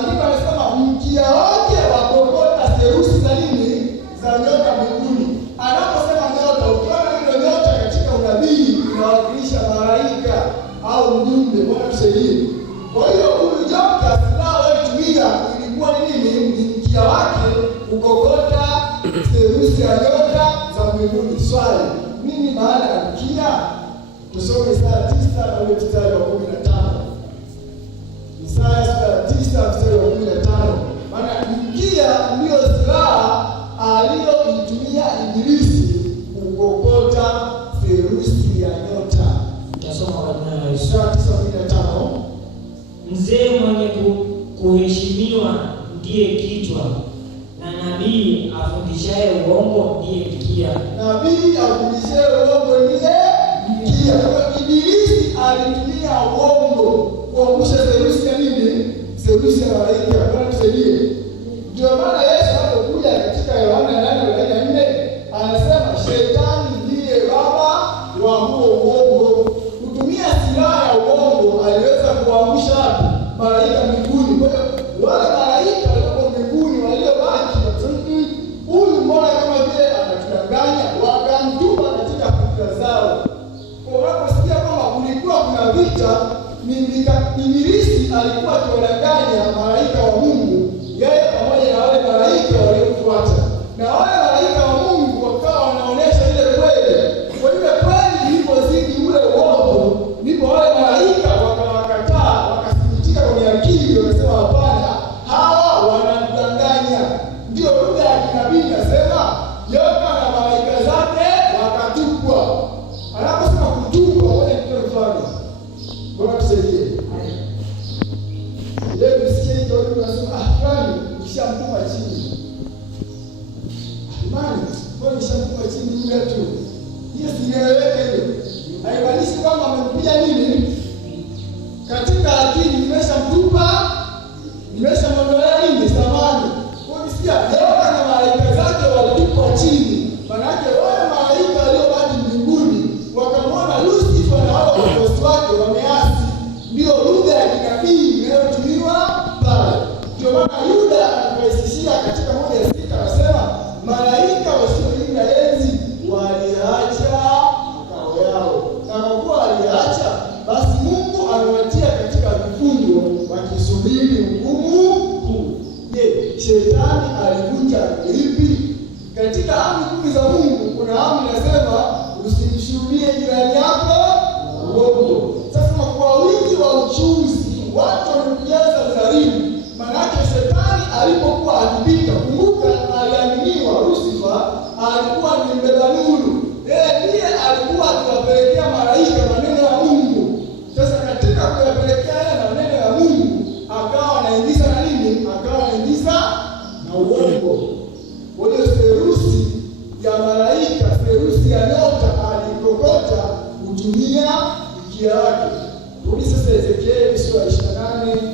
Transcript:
Maandiko yanasema mkia wake wakokota therusi za nini? Za nyota mbinguni. Anaposema nyota, ukiona hilo nyota katika unabii inawakilisha malaika au mjumbe. Bwana tusaidie. Kwa hiyo huyu nyota silaha aliyotumia ilikuwa ni nini? Mkia wake kukokota therusi ya nyota za mbinguni. Swali, nini maana ya mkia? Tusome Isaya 9 na ule mstari wa 15. Isaya 9 mstari wa 15. Maana mkia ndio silaha aliyoitumia Ibilisi kukokota therusi ya nyota. Tutasoma kwa jina la Yesu. Isaya 9:15. Mzee mwenye kuheshimiwa ndiye kichwa, na nabii afundishaye uongo ndiye mkia. Nabii afundishaye uongo ndiye mkia. Kwa Ibilisi alitumia uongo kuangusha therusi ya nini? Therusi ya malaika. Bwana tusaidie. Ndio maana Yesu alipokuja katika Yohana 8:44 anasema shetani ndiye baba wa huo uongo. Kutumia silaha ya uongo aliweza kuangusha wapi? Malaika mbinguni. Kwa hiyo wale malaika walioko mbinguni waliobaki, huyu mbona kama vile anatudanganya, wakamtupa katika fikra zao. Kwa unaposikia kwamba kulikuwa kuna vita, Ibilisi alikuwa akiwadanganya malaika wa Mungu, yeye pamoja na wale malaika waliofuata. Na wale malaika wa Mungu wakawa wanaonesha ile kweli. Kwa ile kweli ilipozidi ule uongo, ndipo wale malaika wakawakataa, wakasikitika kwenye akili, wakasema hapana, hawa wanadanganya. Ndio lugha ya kinabii inasema Yoka na malaika zake wakatupwa. Anaposema kutupwa, wale ndio mfano. Bwana tusaidie. Leo msikie hiyo watu wanasema fulani ukishamtuma chini. Imani, wewe ukishamtuma chini muda tu. Hiyo sieleweke hiyo. Haimaanishi kwamba amekuja nini? Katika akili nimeshamtupa, nimeshamondolea nini? Samani. Wewe ukisikia Yoka na malaika zake walitupwa chini. Maana yake wale malaika waliobaki mbinguni wakamwona Lucifer na hao wafuasi wake wameasi. Ndio lugha ya kinabii inayotumiwa pale. Ndio maana Yuda